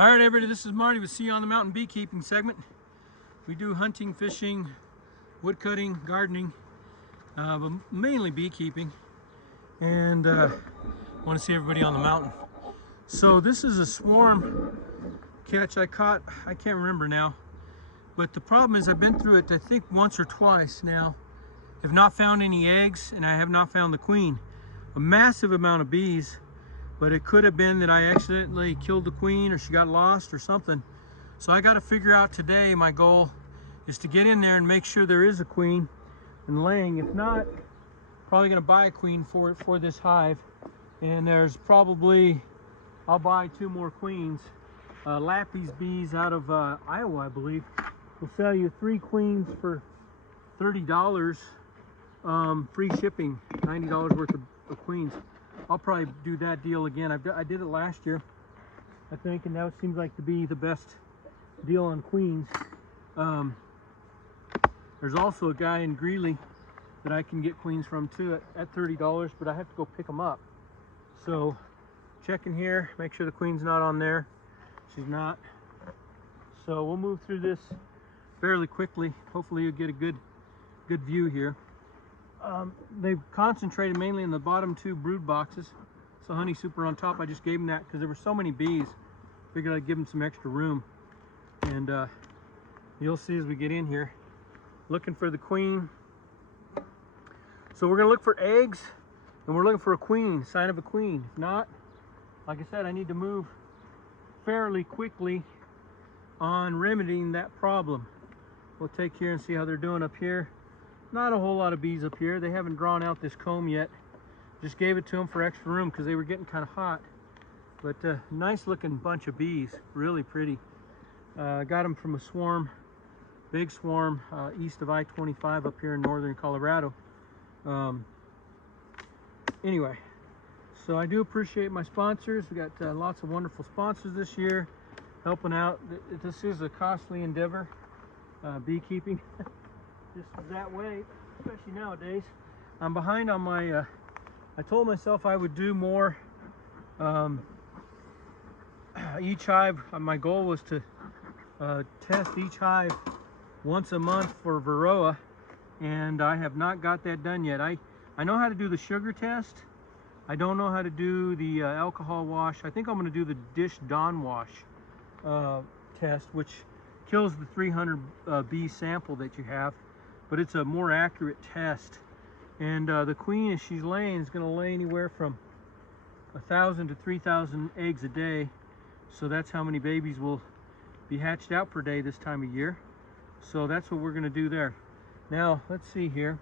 All right, everybody, this is Marty with See You on the Mountain Beekeeping segment. We do hunting, fishing, wood cutting, gardening, but mainly beekeeping. And I want to see everybody on the mountain. So this is a swarm catch I caught. I can't remember now. But the problem is I've been through it, I think, once or twice now. Have not found any eggs, and I have not found the queen. A massive amount of bees. But it could have been that I accidentally killed the queen or she got lost or something. So I got to figure out today, my goal is to get in there and make sure there is a queen and laying. If not, probably going to buy a queen for this hive. And there's probably, I'll buy 2 more queens. Lappy's bees out of Iowa, I believe, will sell you 3 queens for $30, free shipping, $90 worth of queens. I'll probably do that deal again. I did it last year, I think, and that seems like to be the best deal on queens. There's also a guy in Greeley that I can get queens from too at $30, but I have to go pick them up. So check in here, make sure the queen's not on there. She's not. So we'll move through this fairly quickly. Hopefully you'll get a good view here. They've concentrated mainly in the bottom 2 brood boxes. So honey super on top. I just gave them that because there were so many bees. Figured I'd give them some extra room. And you'll see as we get in here, looking for the queen. So we're gonna look for eggs, and we're looking for a queen, sign of a queen. If not, like I said, I need to move fairly quickly on remedying that problem. We'll take here and see how they're doing up here. Not a whole lot of bees up here. They haven't drawn out this comb yet. Just gave it to them for extra room because they were getting kind of hot. But nice looking bunch of bees, really pretty. Got them from a swarm, big swarm, east of I-25 up here in northern Colorado. Anyway, so I do appreciate my sponsors. We got lots of wonderful sponsors this year helping out. This is a costly endeavor, beekeeping. Just that way, especially nowadays. I'm behind on my, I told myself I would do more each hive. My goal was to test each hive once a month for Varroa, and I have not got that done yet. I know how to do the sugar test. I don't know how to do the alcohol wash. I think I'm going to do the dish Dawn wash test, which kills the 300 bee sample that you have. But it's a more accurate test. And the queen, as she's laying, is going to lay anywhere from 1,000 to 3,000 eggs a day. So that's how many babies will be hatched out per day this time of year. So that's what we're going to do there. Now, let's see here.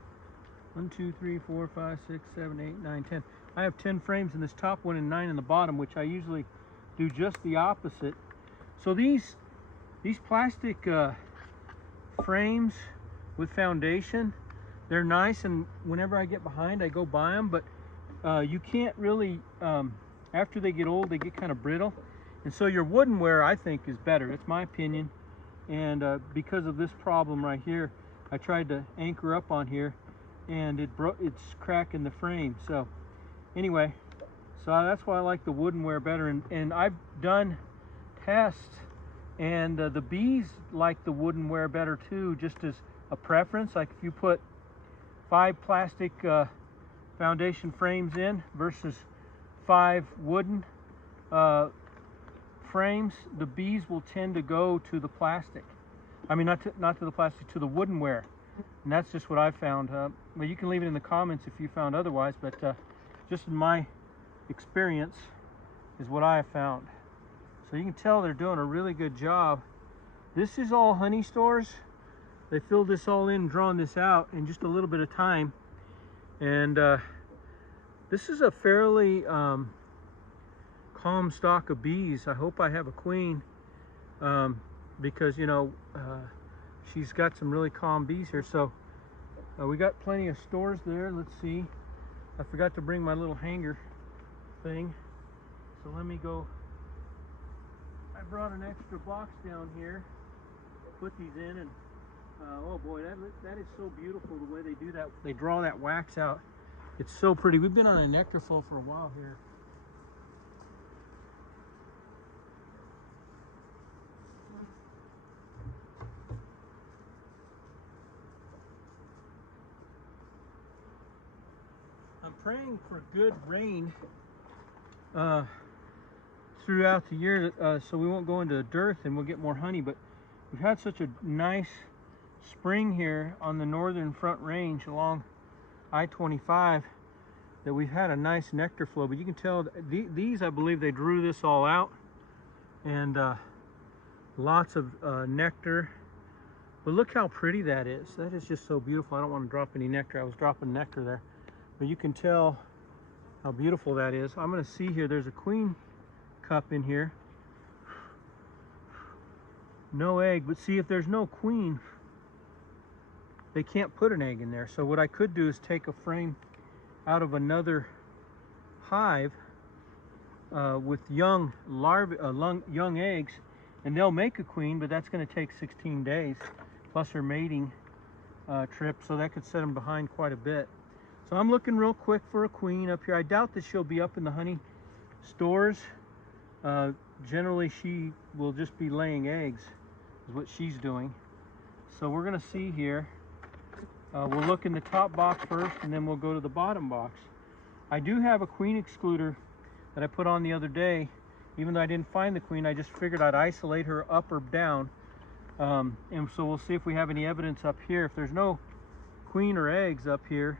1, 2, 3, 4, 5, 6, 7, 8, 9, 10. I have 10 frames in this top one and 9 in the bottom, which I usually do just the opposite. So these plastic frames with foundation, they're nice, and whenever I get behind I go buy them, but you can't really, after they get old, they get kind of brittle, and so your woodenware, I think, is better. It's my opinion. And because of this problem right here, I tried to anchor up on here and it's cracking the frame. So anyway, so that's why I like the woodenware better. And I've done tests, and the bees like the woodenware better too, just as a preference. Like if you put 5 plastic foundation frames in versus 5 wooden frames, the bees will tend to go to the plastic. I mean, not to the plastic, to the woodenware. And that's just what I found. But you can leave it in the comments if you found otherwise, but just in my experience is what I have found. So you can tell they're doing a really good job. This is all honey stores. They filled this all in, drawn this out in just a little bit of time. And this is a fairly calm stock of bees. I hope I have a queen because, you know, she's got some really calm bees here. So we got plenty of stores there. Let's see. I forgot to bring my little hanger thing. So let me go. I brought an extra box down here. Put these in, and oh boy, that is so beautiful the way they do that. They draw that wax out. It's so pretty. We've been on a nectar flow for a while here. praying for good rain throughout the year, so we won't go into dearth and we'll get more honey. But we've had such a nice spring here on the northern Front Range along I-25 that we've had a nice nectar flow. But you can tell these, I believe they drew this all out, and lots of nectar. But look how pretty that is. That is just so beautiful. I don't want to drop any nectar. I was dropping nectar there, but you can tell how beautiful that is. I'm going to see here, there's a queen cup in here. No egg, but see, if there's no queen, they can't put an egg in there. So what I could do is take a frame out of another hive with young larvae, young eggs, and they'll make a queen, but that's going to take 16 days plus her mating trip, so that could set them behind quite a bit. So I'm looking real quick for a queen up here. I doubt that she'll be up in the honey stores. Generally she will just be laying eggs is what she's doing. So we're going to see here. We'll look in the top box first, and then we'll go to the bottom box. I do have a queen excluder that I put on the other day. Even though I didn't find the queen, I just figured I'd isolate her up or down. And so we'll see if we have any evidence up here. If there's no queen or eggs up here,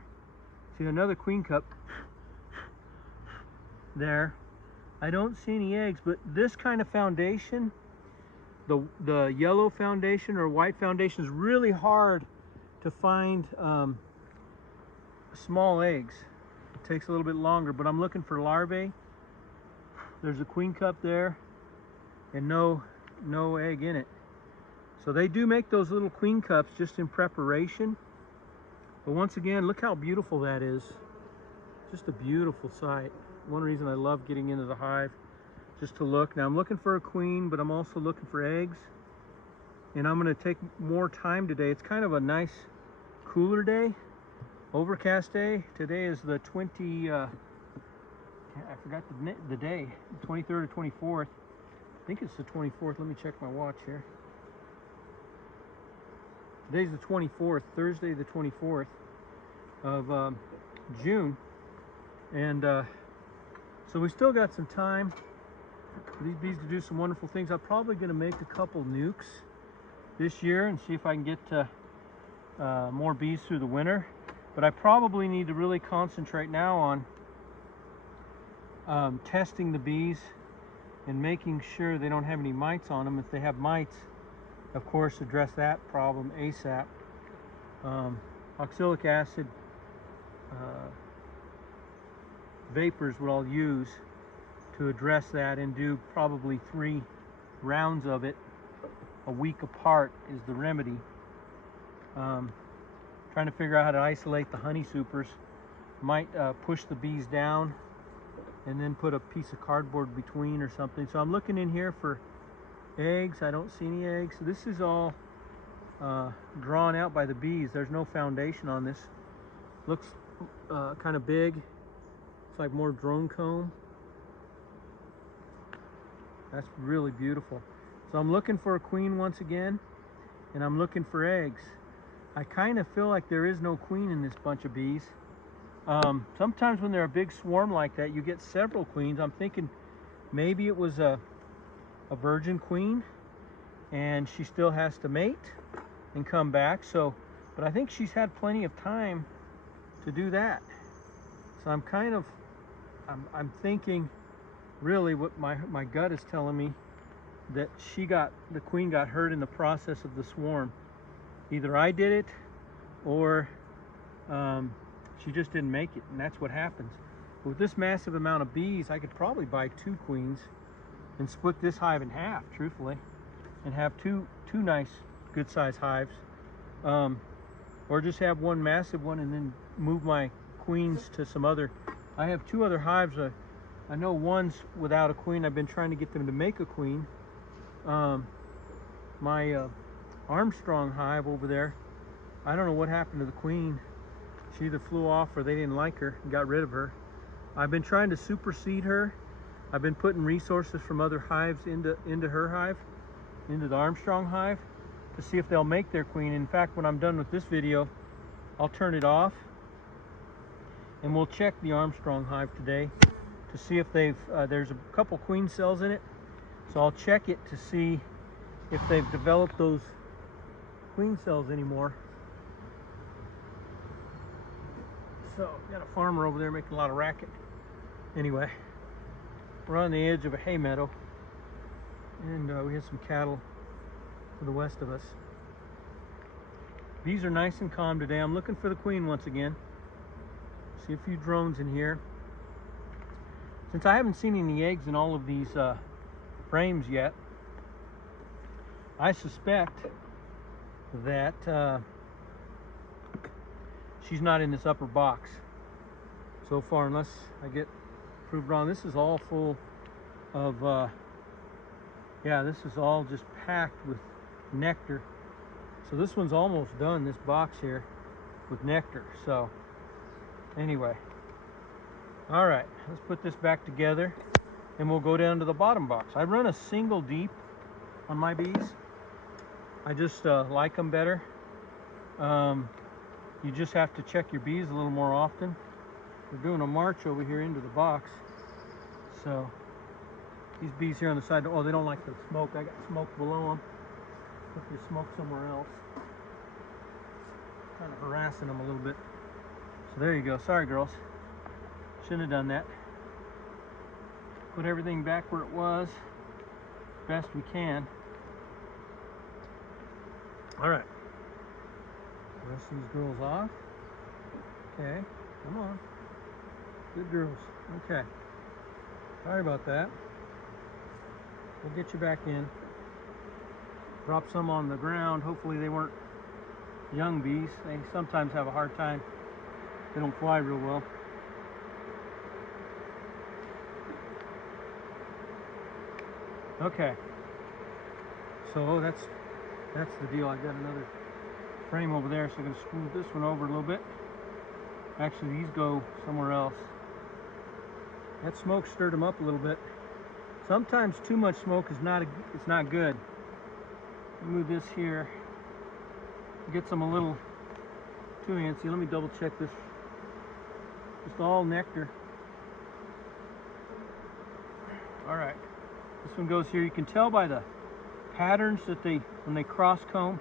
see another queen cup there. I don't see any eggs, but this kind of foundation, the yellow foundation or white foundation, is really hard to find small eggs. It takes a little bit longer, but I'm looking for larvae. There's a queen cup there and no egg in it. So they do make those little queen cups just in preparation. But once again, look how beautiful that is. Just a beautiful sight. One reason I love getting into the hive, just to look. Now I'm looking for a queen, but I'm also looking for eggs. And I'm going to take more time today. It's kind of a nice cooler day, overcast day. Today is the I forgot the day, 23rd or 24th. I think it's the 24th. Let me check my watch here. Today's the 24th, Thursday the 24th of June. And so we still got some time for these bees to do some wonderful things. I'm probably going to make a couple nukes this year and see if I can get more bees through the winter. But I probably need to really concentrate now on testing the bees and making sure they don't have any mites on them. If they have mites, of course, address that problem ASAP. Oxalic acid vapors what I'll use to address that, and do probably 3 rounds of it a week apart is the remedy. Trying to figure out how to isolate the honey supers. Might push the bees down and then put a piece of cardboard between or something. So I'm looking in here for eggs. I don't see any eggs. So this is all drawn out by the bees. There's no foundation on this. Looks kind of big. It's like more drone comb. That's really beautiful. So I'm looking for a queen once again, and I'm looking for eggs. I kind of feel like there is no queen in this bunch of bees. Sometimes when they're a big swarm like that, you get several queens. I'm thinking maybe it was a virgin queen and she still has to mate and come back. So, but I think she's had plenty of time to do that. So I'm kind of, I'm thinking really what my gut is telling me, that the queen got hurt in the process of the swarm. Either I did it or she just didn't make it, and that's what happens. But with this massive amount of bees, I could probably buy 2 queens and split this hive in half, truthfully, and have two nice, good-sized hives, or just have one massive one and then move my queens to some other. I have 2 other hives. I know one's without a queen. I've been trying to get them to make a queen. My Armstrong hive over there, I don't know what happened to the queen. She either flew off or they didn't like her and got rid of her. I've been trying to supersede her. I've been putting resources from other hives into her hive, into the Armstrong hive, to see if they'll make their queen. In fact, when I'm done with this video, I'll turn it off and we'll check the Armstrong hive today to see if they've, there's a couple queen cells in it. So I'll check it to see if they've developed those queen cells anymore. So got a farmer over there making a lot of racket. Anyway, we're on the edge of a hay meadow, and we have some cattle to the west of us. Bees are nice and calm today. I'm looking for the queen once again. See a few drones in here. Since I haven't seen any eggs in all of these frames yet, I suspect that she's not in this upper box so far, unless I get proved wrong. This is all full of, yeah, this is all just packed with nectar. So this one's almost done, this box here, with nectar. So anyway, all right, let's put this back together and we'll go down to the bottom box. I run a single deep on my bees. I just like them better. You just have to check your bees a little more often. We're doing a march over here into the box. So these bees here on the side, oh, they don't like the smoke. I got smoke below them. Put your smoke somewhere else. Kind of harassing them a little bit. So there you go. Sorry, girls. Shouldn't have done that. Put everything back where it was best we can. All right. Rest these girls off. Okay. Come on. Good girls. Okay. Sorry about that. We'll get you back in. Drop some on the ground. Hopefully they weren't young bees. They sometimes have a hard time. They don't fly real well. Okay. So that's the deal. I got another frame over there, so I'm going to smooth this one over a little bit. Actually, these go somewhere else. That smoke stirred them up a little bit. Sometimes too much smoke is it's not good. Move this here. It gets them a little too antsy. Let me double check this. Just all nectar. All right. This one goes here. You can tell by the patterns that when they cross comb.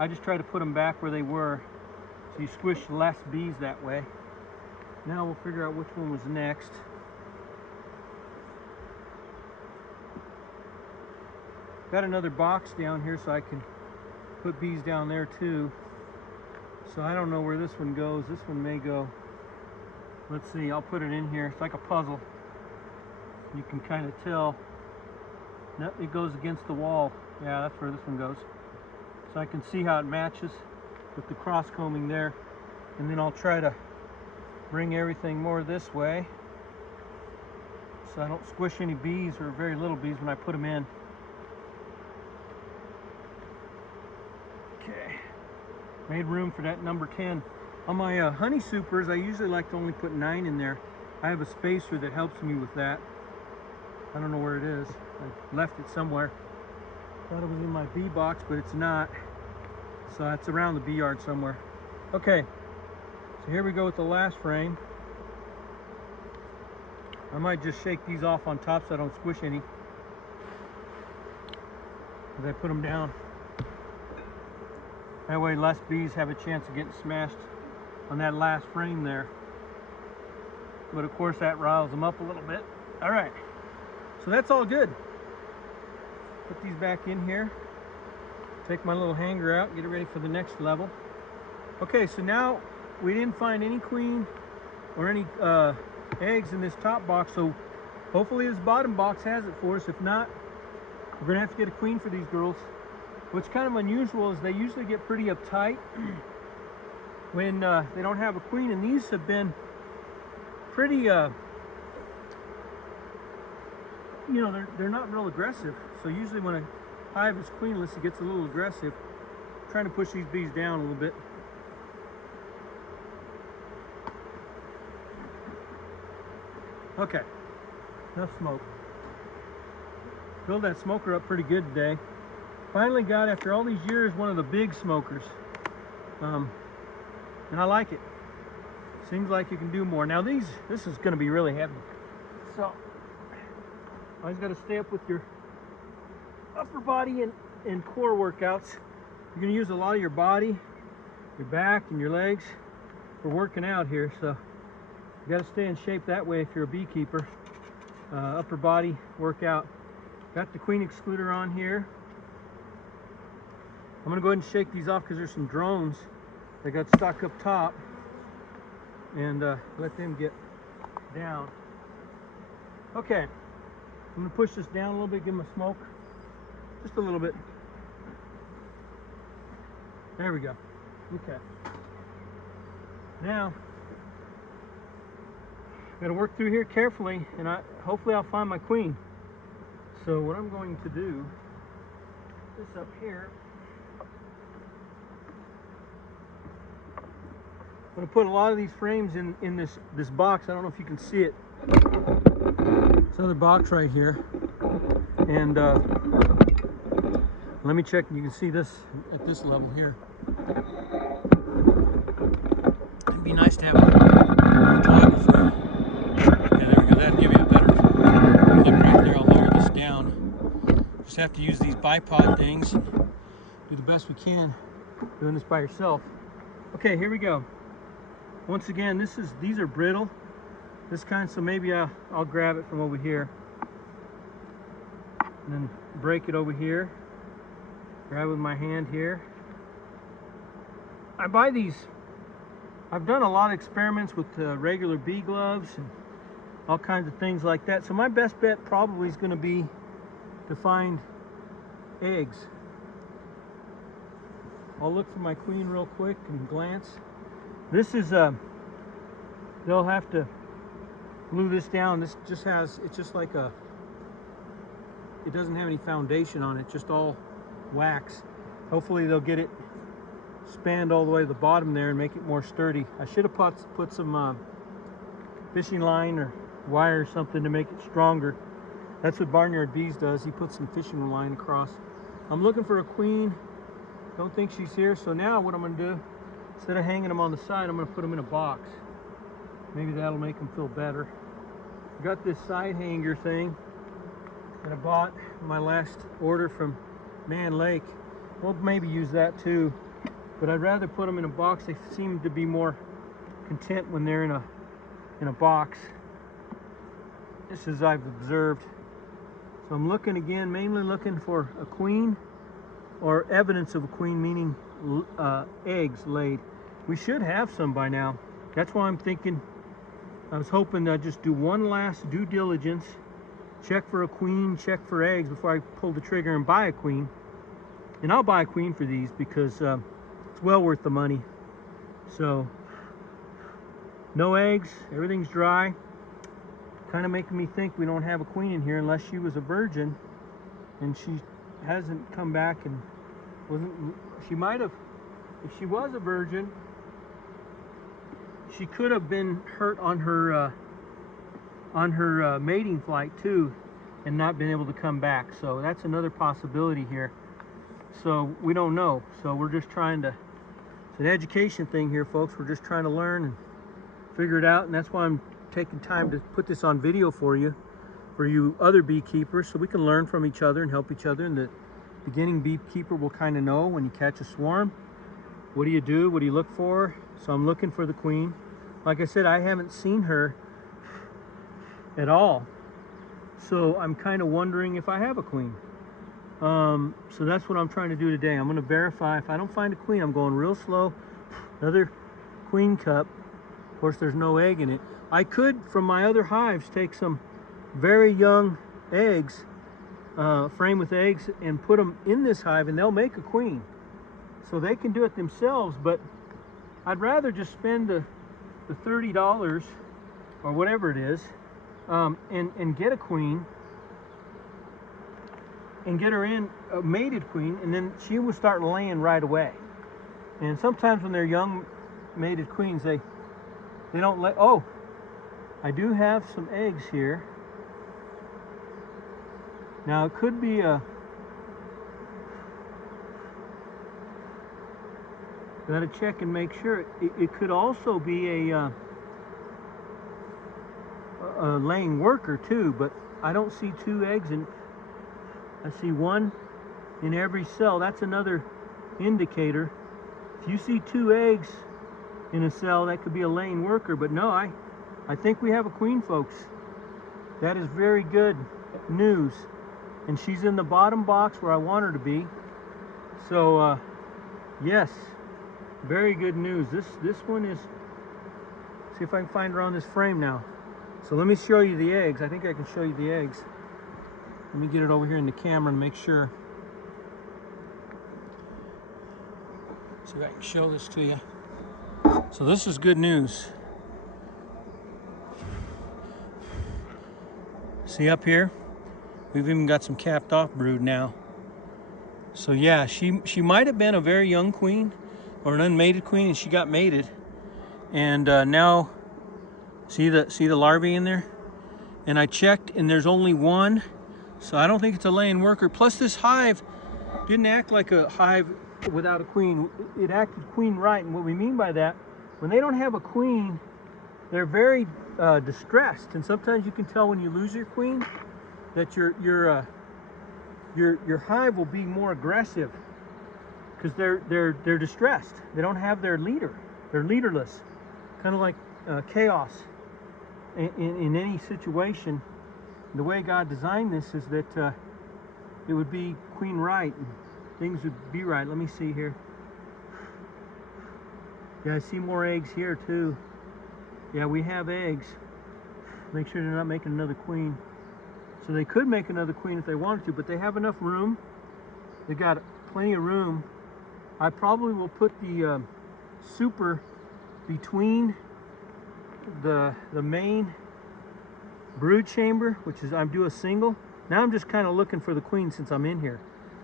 I just try to put them back where they were, so you squish less bees that way. Now we'll figure out which one was next. Got another box down here so I can put bees down there too. So I don't know where this one goes. This one may go. Let's see, I'll put it in here. It's like a puzzle. You can kind of tell. No, it goes against the wall. Yeah, that's where this one goes. So I can see how it matches with the cross combing there. And then I'll try to bring everything more this way so I don't squish any bees or very little bees when I put them in. Okay, made room for that number 10. On my honey supers, I usually like to only put 9 in there. I have a spacer that helps me with that. I don't know where it is. I left it somewhere. Thought it was in my bee box, but it's not. So it's around the bee yard somewhere. Okay, so here we go with the last frame. I might just shake these off on top so I don't squish any as I put them down. That way less bees have a chance of getting smashed on that last frame there. But of course that riles them up a little bit. All right, so that's all good. Put these back in here. Take my little hanger out, get it ready for the next level. Okay, so now we didn't find any queen or any eggs in this top box, so hopefully this bottom box has it for us. If not, we're gonna have to get a queen for these girls. What's kind of unusual is they usually get pretty uptight when they don't have a queen, and these have been pretty, you know, they're not real aggressive. So usually when a hive is queenless, it gets a little aggressive. I'm trying to push these bees down a little bit. Okay, enough smoke. Filled that smoker up pretty good today. Finally got, after all these years, one of the big smokers. And I like it. Seems like you can do more. Now this is going to be really heavy. So always got to stay up with your upper body and core workouts. You're going to use a lot of your body, your back, and your legs for working out here. So you got to stay in shape that way if you're a beekeeper. Upper body workout. Got the queen excluder on here. I'm going to go ahead and shake these off because there's some drones that got stuck up top, and let them get down. Okay, I'm going to push this down a little bit, give them a smoke. Just a little bit. There we go. Okay. Now, got to work through here carefully, and hopefully I'll find my queen. So what I'm going to do, this up here, I'm going to put a lot of these frames in this box. I don't know if you can see it. This other box right here. And let me check. You can see this at this level here. It'd be nice to have a photographer. Yeah, there we go. That'd give you a better look right there. I'll lower this down. Just have to use these bipod things and do the best we can doing this by yourself. Okay, here we go. Once again, these are brittle, this kind, so maybe I'll grab it from over here and then break it over here. Grab it with my hand here. I buy these. I've done a lot of experiments with regular bee gloves and all kinds of things like that. So my best bet probably is going to be to find eggs. I'll look for my queen real quick and glance. This is they'll have to glue this down. This just has, it's just like it doesn't have any foundation on it, just all wax. Hopefully they'll get it spanned all the way to the bottom there and make it more sturdy. I should have put some fishing line or wire or something to make it stronger. That's what Barnyard Bees does. He puts some fishing line across. I'm looking for a queen. Don't think she's here. So now what I'm going to do, instead of hanging them on the side, I'm going to put them in a box. Maybe that'll make them feel better. I got this side hanger thing that I bought my last order from Man Lake. We'll maybe use that too, but I'd rather put them in a box. They seem to be more content when they're in a box. This is I've observed. So I'm looking again, mainly looking for a queen or evidence of a queen, meaning eggs laid. We should have some by now. That's why I'm thinking, I was hoping to just do one last due diligence, check for a queen, check for eggs before I pull the trigger and buy a queen. And I'll buy a queen for these because it's well worth the money. So, no eggs, everything's dry. Kind of making me think we don't have a queen in here unless she was a virgin and she hasn't come back and she might have, if she was a virgin, she could have been hurt on her mating flight too and not been able to come back. So that's another possibility here. So we don't know. So we're just trying to, it's an education thing here, folks. We're just trying to learn and figure it out, and that's why I'm taking time to put this on video for you other beekeepers, so we can learn from each other and help each other. And the beginning beekeeper will kind of know when you catch a swarm, what do you do, what do you look for. So I'm looking for the queen. Like I said, I haven't seen her at all, so I'm kind of wondering if I have a queen. So that's what I'm trying to do today. I'm going to verify. If I don't find a queen, I'm going real slow. Another queen cup. Of course, there's no egg in it. I could, from my other hives, take some very young eggs, frame with eggs, and put them in this hive, and they'll make a queen. So they can do it themselves, but I'd rather just spend the $30 or whatever it is, and get a queen, and get her in a mated queen, and then she will start laying right away. And sometimes when they're young mated queens, they don't lay. Oh, I do have some eggs here. Now it could be a, gotta check and make sure. It could also be a a laying worker too, but I don't see 2 eggs in. I see 1 in every cell. That's another indicator. If you see 2 eggs in a cell, that could be a laying worker, but no, I think we have a queen, folks. That is very good news. And she's in the bottom box where I want her to be. So yes, very good news. This one is, see if I can find her on this frame now. So let me show you the eggs. I think I can show you the eggs. Let me get it over here in the camera and make sure. See if I can show this to you. So this is good news. See up here? We've even got some capped off brood now. So yeah, she might have been a very young queen or an unmated queen, and she got mated. And now, see the larvae in there? And I checked, and there's only 1. So I don't think it's a laying worker. Plus this hive didn't act like a hive without a queen. It acted queen right. And what we mean by that, when they don't have a queen, they're very distressed. And sometimes you can tell when you lose your queen that your hive will be more aggressive because they're distressed. They don't have their leader. They're leaderless, kind of like chaos in any situation. The way God designed this is that it would be queen right, and things would be right. Let me see here. Yeah, I see more eggs here too. Yeah, we have eggs. Make sure they're not making another queen. So they could make another queen if they wanted to, but they have enough room. They got plenty of room. I probably will put the super between the main brood chamber, which is, I'm doing a single. Now I'm just kind of looking for the queen since I'm in here.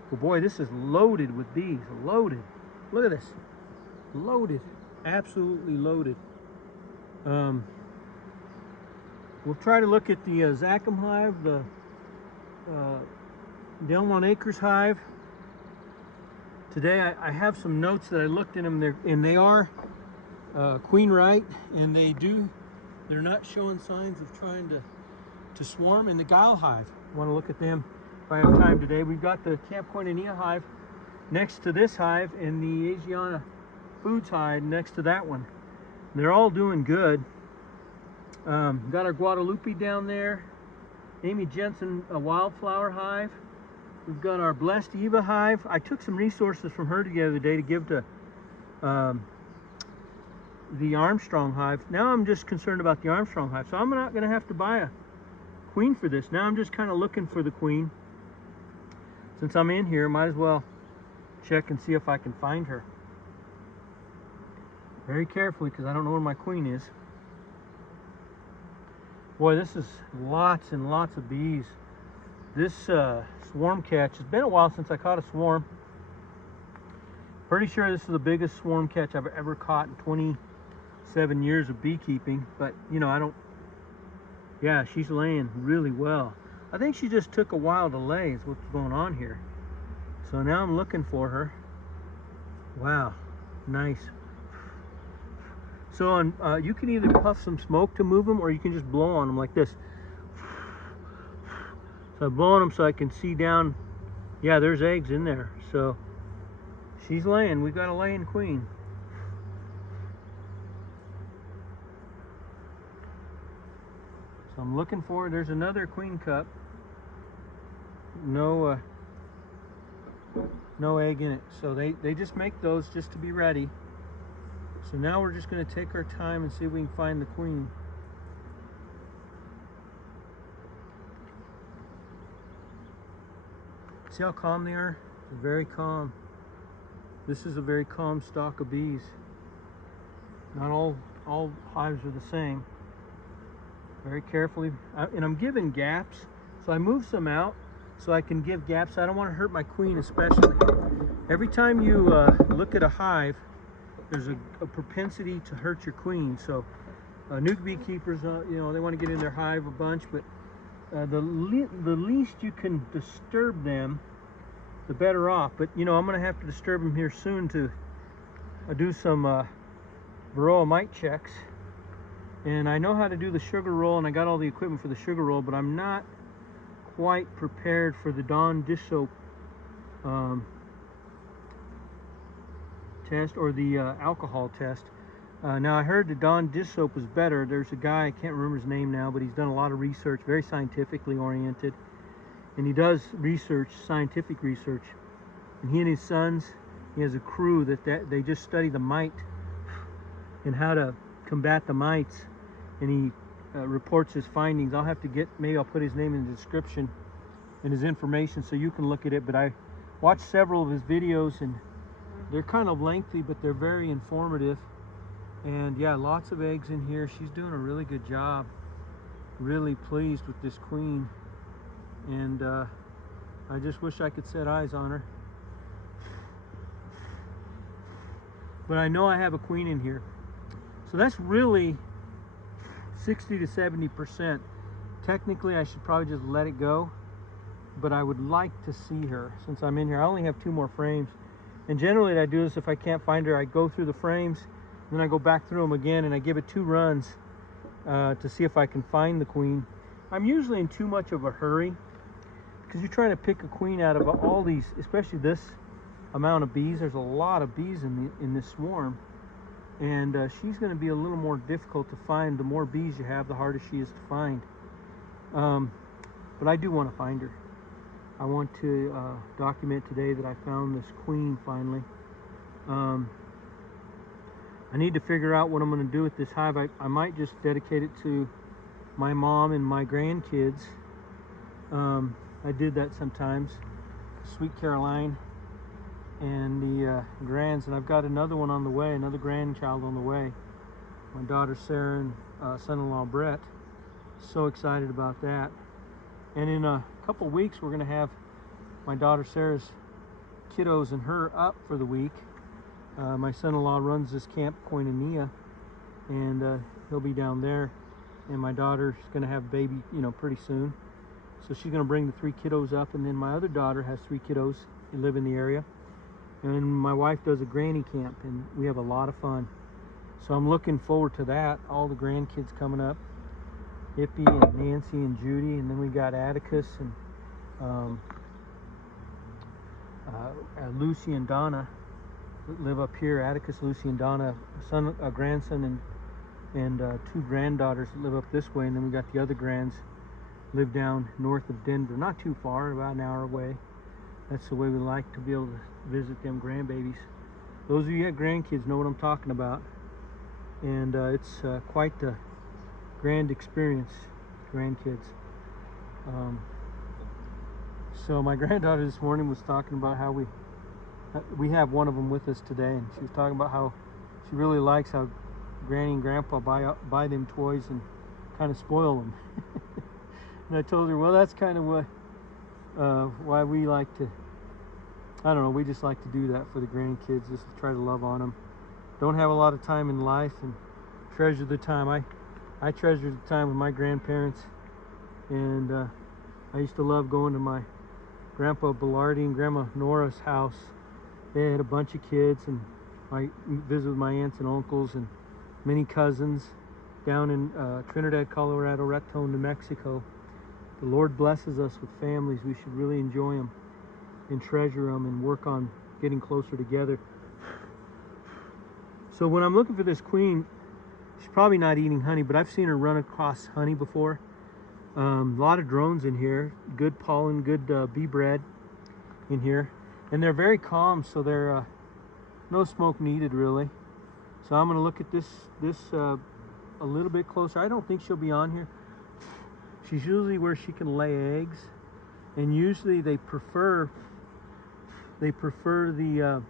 But boy, this is loaded with bees. Loaded. Look at this. Loaded. Absolutely loaded. We'll try to look at the Zachem hive, the Delmont Acres hive. Today I have some notes that I looked in them there, and they are queen right, and they're not showing signs of trying to swarm. In the Guile hive, I want to look at them if I have time today. We've got the Camp Koinonia hive next to this hive, and the Asiana Foods hive next to that one. They're all doing good. Got our Guadalupe down there, Amy Jensen, a wildflower hive. We've got our Blessed Eva hive. I took some resources from her the other day to give to the Armstrong hive. Now I'm just concerned about the Armstrong hive, so I'm not going to have to buy a queen for this. Now I'm just kind of looking for the queen. Since I'm in here, might as well check and see if I can find her. Very carefully, because I don't know where my queen is. Boy, this is lots and lots of bees. This swarm catch, it's been a while since I caught a swarm. Pretty sure this is the biggest swarm catch I've ever caught in 27 years of beekeeping. But, you know, yeah, she's laying really well. I think she just took a while to lay is what's going on here. So now I'm looking for her. Wow, nice. So you can either puff some smoke to move them, or you can just blow on them like this. So I'm blowing them so I can see down. Yeah, there's eggs in there. So she's laying. We got a laying queen. So I'm looking for her. There's another queen cup. No egg in it. So they just make those just to be ready. So now we're just going to take our time and see if we can find the queen. See how calm they are? They're very calm. This is a very calm stock of bees. Not all hives are the same. Very carefully, and I'm giving gaps. So I move some out so I can give gaps. I don't want to hurt my queen especially. Every time you look at a hive, there's a propensity to hurt your queen. So new beekeepers, you know, they want to get in their hive a bunch, but the least you can disturb them, the better off. But you know, I'm going to have to disturb them here soon to do some Varroa mite checks. And I know how to do the sugar roll, and I got all the equipment for the sugar roll, but I'm not quite prepared for the Dawn dish soap test, or the alcohol test. Now I heard the Dawn dish soap was better. There's a guy, I can't remember his name now, but he's done a lot of research, very scientifically oriented, and he does research, scientific research. And he and his sons, he has a crew that they just study the mite and how to combat the mites, and he reports his findings. I'll have to get, maybe I'll put his name in the description and his information so you can look at it. But I watched several of his videos, and they're kind of lengthy, but they're very informative. And yeah, lots of eggs in here. She's doing a really good job. Really pleased with this queen, and I just wish I could set eyes on her. But I know I have a queen in here. So that's really 60 to 70%. Technically, I should probably just let it go, but I would like to see her since I'm in here. I only have 2 more frames. And generally what I do is, if I can't find her, I go through the frames, then I go back through them again, and I give it 2 runs to see if I can find the queen. I'm usually in too much of a hurry, because you're trying to pick a queen out of all these, especially this amount of bees. There's a lot of bees in this swarm, and she's going to be a little more difficult to find. The more bees you have, the harder she is to find. But I do want to find her. I want to document today that I found this queen finally. I need to figure out what I'm going to do with this hive. I might just dedicate it to my mom and my grandkids. I did that sometimes. Sweet Caroline and the grands, and I've got another one on the way, another grandchild on the way. My daughter Sarah and son-in-law Brett. So excited about that. And in a couple weeks, we're going to have my daughter Sarah's kiddos and her up for the week. My son-in-law runs this camp, Koinonia, and he'll be down there. And my daughter's going to have a baby, pretty soon. So she's going to bring the 3 kiddos up, and then my other daughter has 3 kiddos who live in the area. And my wife does a granny camp, and we have a lot of fun. So I'm looking forward to that. All the grandkids coming up. Hippie and Nancy and Judy, and then we got Atticus and Lucy and Donna that live up here. Atticus, Lucy, and Donna, a grandson, and 2 granddaughters that live up this way, and then we got the other grands live down north of Denver, not too far, about an hour away. That's the way we like to be able to visit them grandbabies. Those of you that have grandkids know what I'm talking about, and it's quite the grand experience, grandkids. So my granddaughter this morning was talking about how we have one of them with us today, and she was talking about how she really likes how Granny and Grandpa buy them toys and kind of spoil them. And I told her, well, that's kind of what why we like to, I don't know, we just like to do that for the grandkids, just to try to love on them. Don't have a lot of time in life, and treasure the time. I treasure the time with my grandparents, and I used to love going to my Grandpa Bellardi and Grandma Nora's house. They had a bunch of kids, and I visit with my aunts and uncles and many cousins down in Trinidad, Colorado, Raton, New Mexico. The Lord blesses us with families. We should really enjoy them and treasure them and work on getting closer together. So when I'm looking for this queen, she's probably not eating honey, but I've seen her run across honey before. A lot of drones in here, good pollen, good bee bread in here, and they're very calm, so they're no smoke needed really. So I'm going to look at this a little bit closer. I don't think she'll be on here. She's usually where she can lay eggs, and usually they prefer the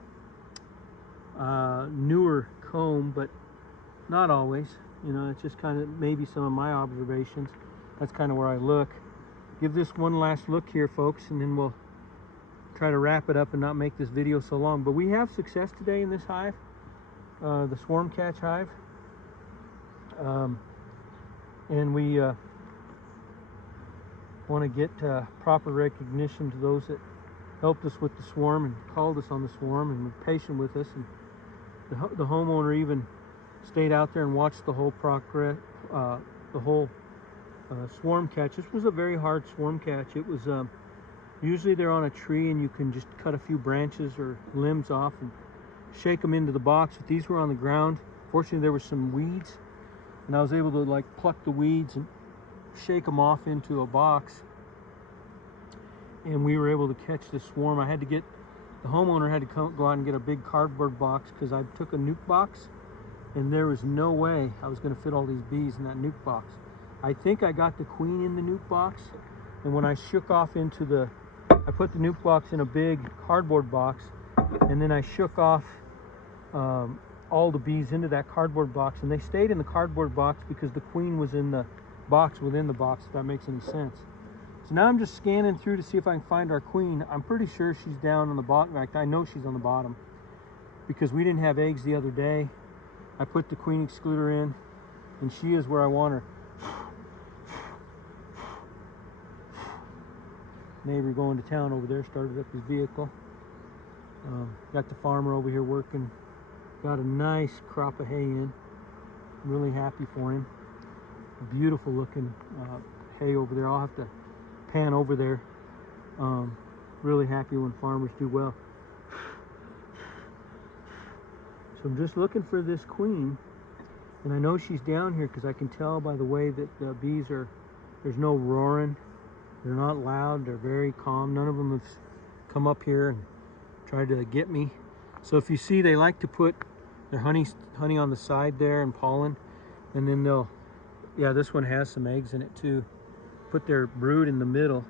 newer comb, but not always. It's just kind of maybe some of my observations. That's kind of where I look. Give this one last look here, folks, and then we'll try to wrap it up and not make this video so long. But we have success today in this hive, the swarm catch hive, and we want to get proper recognition to those that helped us with the swarm and called us on the swarm and were patient with us. And the homeowner even stayed out there and watched the whole the whole swarm catch. This was a very hard swarm catch. It was usually they're on a tree and you can just cut a few branches or limbs off and shake them into the box, but these were on the ground. Fortunately, there were some weeds, and I was able to like pluck the weeds and shake them off into a box, and we were able to catch the swarm. I had to get, the homeowner had to go out and get a big cardboard box because I took a nuke box, and there was no way I was going to fit all these bees in that nuke box. I think I got the queen in the nuke box, and when I shook off into the, I put the nuke box in a big cardboard box, and then I shook off all the bees into that cardboard box, and they stayed in the cardboard box because the queen was in the box within the box, if that makes any sense. So now I'm just scanning through to see if I can find our queen. I'm pretty sure she's down on the bottom. In fact, I know she's on the bottom because we didn't have eggs the other day. I put the queen excluder in, and she is where I want her. Neighbor going to town over there, started up his vehicle. Got the farmer over here working. Got a nice crop of hay in. I'm really happy for him. Beautiful looking hay over there. I'll have to pan over there. Really happy when farmers do well. So I'm just looking for this queen, and I know she's down here because I can tell by the way that the bees are, there's no roaring. They're not loud. They're very calm. None of them have come up here and tried to get me. So if you see, they like to put their honey on the side there and pollen, and then they'll, yeah, this one has some eggs in it too. Put their brood in the middle.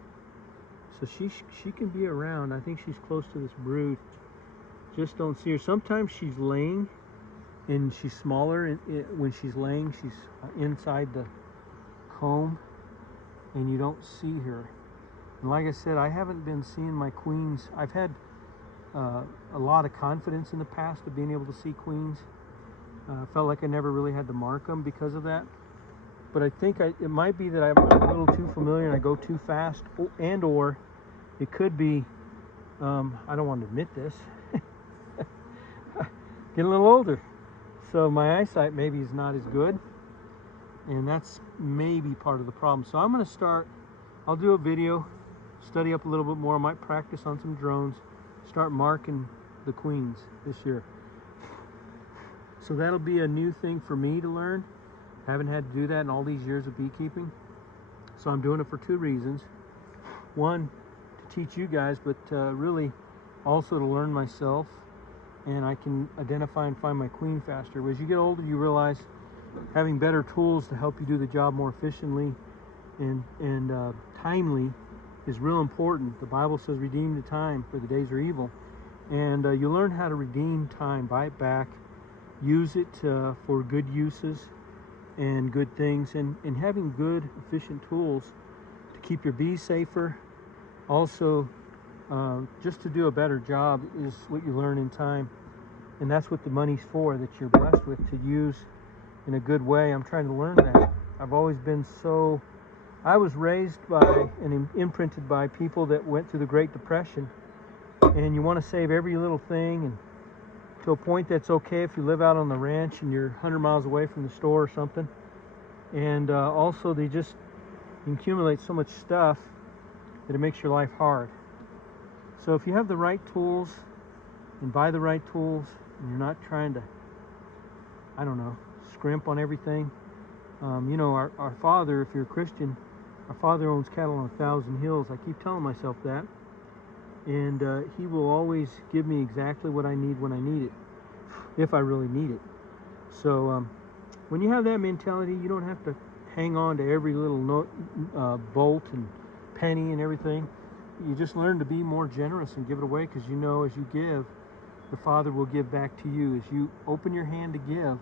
So she can be around. I think she's close to this brood. Just don't see her. Sometimes she's laying, and she's smaller. And when she's laying, she's inside the comb, and you don't see her. And like I said, I haven't been seeing my queens. I've had a lot of confidence in the past of being able to see queens. Felt like I never really had to mark them because of that. But I think it might be that I'm a little too familiar and I go too fast, and or it could be, I don't want to admit this, getting a little older. So my eyesight maybe is not as good, and that's maybe part of the problem. So I'm going to start, I'll do a video, study up a little bit more. I might practice on some drones, start marking the queens this year. So that'll be a new thing for me to learn. Haven't had to do that in all these years of beekeeping. So I'm doing it for two reasons. One, to teach you guys, but really also to learn myself, and I can identify and find my queen faster. But as you get older, you realize having better tools to help you do the job more efficiently and timely is real important. The Bible says redeem the time, for the days are evil. And you learn how to redeem time, buy it back, use it for good uses and good things, and having good, efficient tools to keep your bees safer. Also, just to do a better job is what you learn in time. And that's what the money's for, that you're blessed with to use in a good way. I'm trying to learn that. I've always been so, I was raised by and imprinted by people that went through the Great Depression, and you want to save every little thing, and to a point that's okay if you live out on the ranch and you're 100 miles away from the store or something. And also they just accumulate so much stuff that it makes your life hard. So if you have the right tools and buy the right tools, and you're not trying to, I don't know, scrimp on everything. You know, our Father, if you're a Christian, our Father owns cattle on 1,000 hills. I keep telling myself that. And he will always give me exactly what I need when I need it, if I really need it. So when you have that mentality, you don't have to hang on to every little bolt and penny and everything. You just learn to be more generous and give it away, because you know as you give, the Father will give back to you. As you open your hand to give,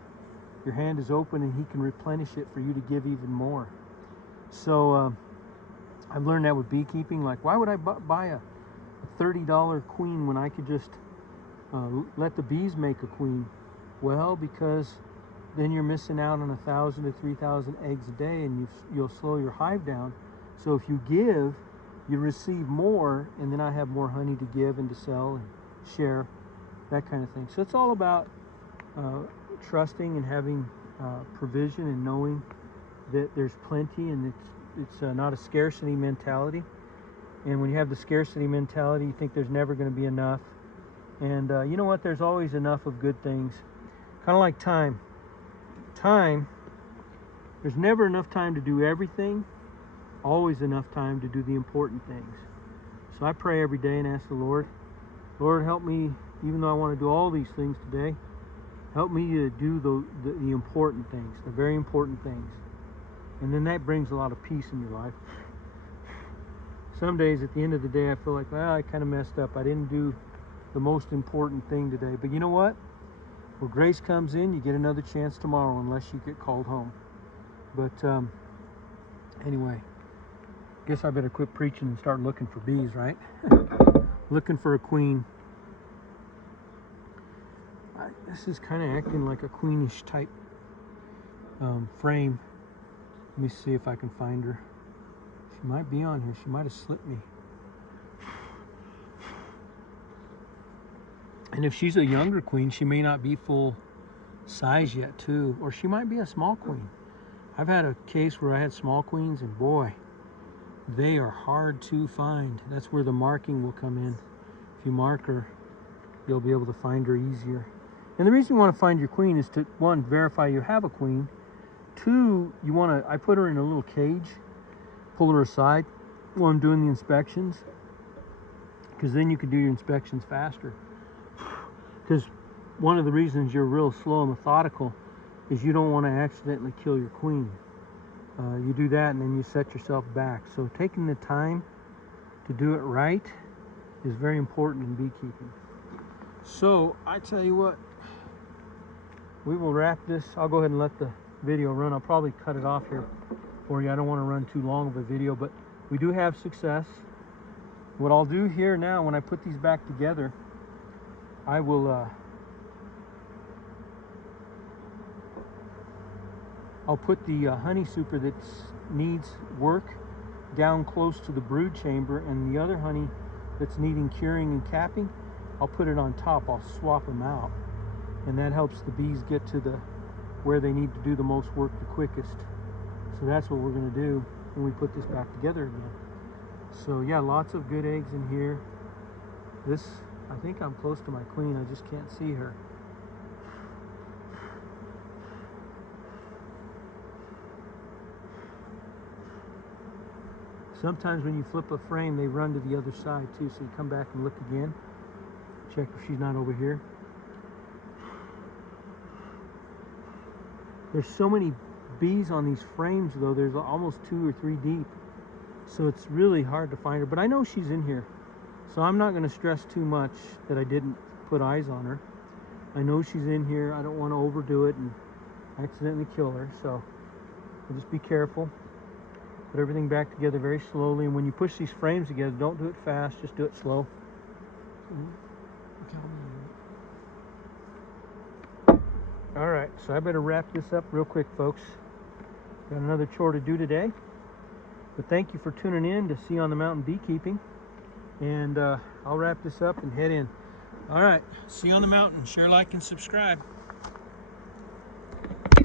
your hand is open and he can replenish it for you to give even more. So I've learned that with beekeeping. Like, why would I buy a $30 queen when I could just let the bees make a queen? Well, because then you're missing out on 1,000 to 3,000 eggs a day, and you'll slow your hive down. So if you give, you receive more, and then I have more honey to give and to sell and share, that kind of thing. So it's all about trusting and having provision and knowing that there's plenty, and it's not a scarcity mentality. And when you have the scarcity mentality, you think there's never going to be enough. And you know what? There's always enough of good things. Kind of like time. Time, there's never enough time to do everything. Always enough time to do the important things. So I pray every day and ask the Lord, Lord, help me, even though I want to do all these things today, help me to do the important things, the very important things. And then that brings a lot of peace in your life. Some days at the end of the day, I feel like, well, I kind of messed up. I didn't do the most important thing today. But you know what? Where grace comes in, you get another chance tomorrow unless you get called home. But anyway, I guess I better quit preaching and start looking for bees, right? Looking for a queen. This is kind of acting like a queenish type frame. Let me see if I can find her. She might be on here. She might have slipped me. And if she's a younger queen, she may not be full size yet too. Or she might be a small queen. I've had a case where I had small queens, and boy, they are hard to find. That's where the marking will come in. If you mark her, you'll be able to find her easier. And the reason you want to find your queen is to, one, verify you have a queen. Two, you want to, I put her in a little cage, pull her aside while I'm doing the inspections, because then you can do your inspections faster. Because one of the reasons you're real slow and methodical is you don't want to accidentally kill your queen. You do that and then you set yourself back. So taking the time to do it right is very important in beekeeping. So I tell you what, we will wrap this. I'll go ahead and let the video run. I'll probably cut it off here for you. I don't want to run too long of a video, but we do have success. What I'll do here now, when I put these back together, I will I'll put the honey super that needs work down close to the brood chamber, and the other honey that's needing curing and capping, I'll put it on top. I'll swap them out, and that helps the bees get to where they need to do the most work the quickest. So that's what we're going to do when we put this back together again. So yeah, lots of good eggs in here. This, I think I'm close to my queen. I just can't see her. Sometimes when you flip a frame, they run to the other side too, so you come back and look again. Check if she's not over here. There's so many bees on these frames though, there's almost 2 or 3 deep. So it's really hard to find her, but I know she's in here. So I'm not gonna stress too much that I didn't put eyes on her. I know she's in here. I don't want to overdo it and accidentally kill her, so we'll just be careful. Put everything back together very slowly, and when you push these frames together, don't do it fast, just do it slow. All right, so I better wrap this up real quick, folks. Got another chore to do today, but thank you for tuning in to See on the Mountain Beekeeping, and I'll wrap this up and head in. All right, see you on the mountain. Share, like, and subscribe.